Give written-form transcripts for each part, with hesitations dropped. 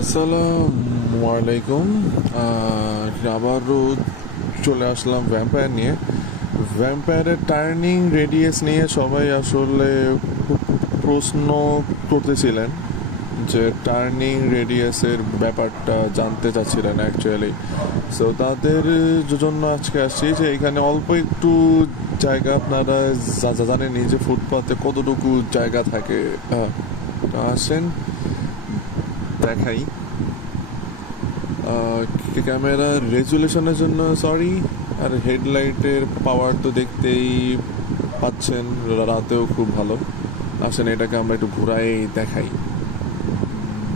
আসসালামু আলাইকুম। আবারও চলে আসলাম ভ্যাম্পায়ার নিয়ে। ভ্যাম্পায়ারের টার্নিং রেডিয়াস নিয়ে সবাই আসলে প্রশ্ন করতেছিলেন যে টার্নিং রেডিয়াসের ব্যাপারটা জানতে চাচ্ছিলেন অ্যাকচুয়ালি। সো তাদের জন্য আজকে আসছি যে এখানে অল্প একটু জায়গা, আপনারা জানেনই যে ফুটপাতে কতটুকু জায়গা থাকে। আসেন দেখাই। ক্যামেরার রেজুলেশনের জন্য সরি, আর হেডলাইটের পাওয়ার তো দেখতেই পাচ্ছেন, রাতেও খুব ভালো। আসেন এটাকে আমরা একটু ঘুরাই দেখাই।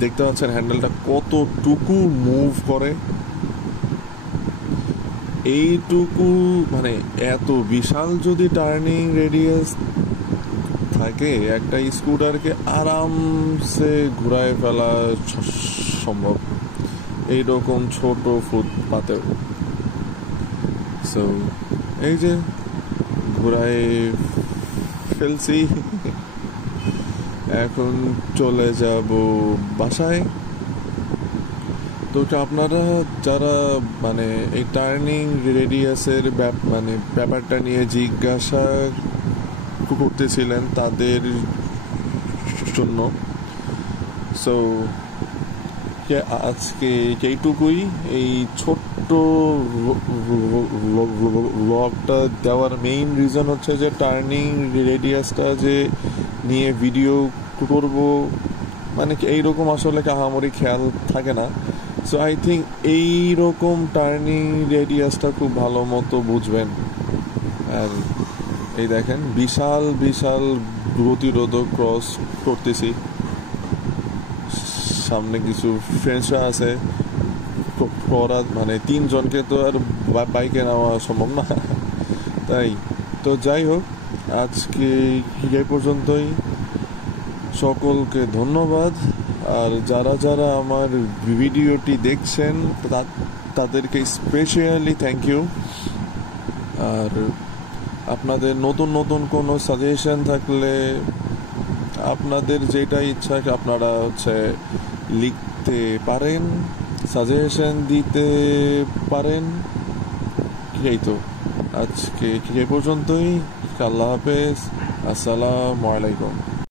দেখতে পাচ্ছেন হ্যান্ডেলটা কতটুকু মুভ করে। এইটুকু মানে এত বিশাল যদি টার্নিং রেডিয়াস থাকে, একটা স্কুটারকে আরামসে ঘুরায় ফেলা সম্ভব এইরকম ছোট ফুটপাতেও। সো এই যে ঘুরায় ফেলছি, এখন চলে যাব বাসায়। তো আপনারা যারা মানে এই টার্নিং রেডিয়াসের ব্যাপারটা নিয়ে জিজ্ঞাসা করতেছিলেন তাদের জন্য, সো আজকে এইটুকুই। এই ছোট্ট ব্লগটা দেওয়ার মেইন রিজন হচ্ছে যে টার্নিং রেডিয়াসটা যে নিয়ে ভিডিও করব, মানে এইরকম আসলে কাহামরি খেয়াল থাকে না। সো আই থিঙ্ক এইরকম টার্নিং রেডিয়াসটা খুব ভালো মতো বুঝবেন। আর এই দেখেন বিশাল বিশাল গতিরোধক ক্রস করতেছি, সামনে কিছু ফ্রেন্ডসরা আছে, ওরা মানে 3 জনকে তো আর বাইকে নেওয়া সম্ভব না। তাই তো যাই হোক, আজকে এই পর্যন্তই। সকলকে ধন্যবাদ। আর যারা যারা আমার ভিডিওটি দেখছেন তাদেরকে স্পেশালি থ্যাংক ইউ। আর আপনাদের নতুন নতুন কোনো সাজেশন থাকলে, আপনাদের যেটা ইচ্ছা আপনারা লিখতে পারেন, সাজেশন দিতে পারেন। এই তো আজকে এ পর্যন্তই। আল্লাহ হাফেজ, আসসালামু আলাইকুম।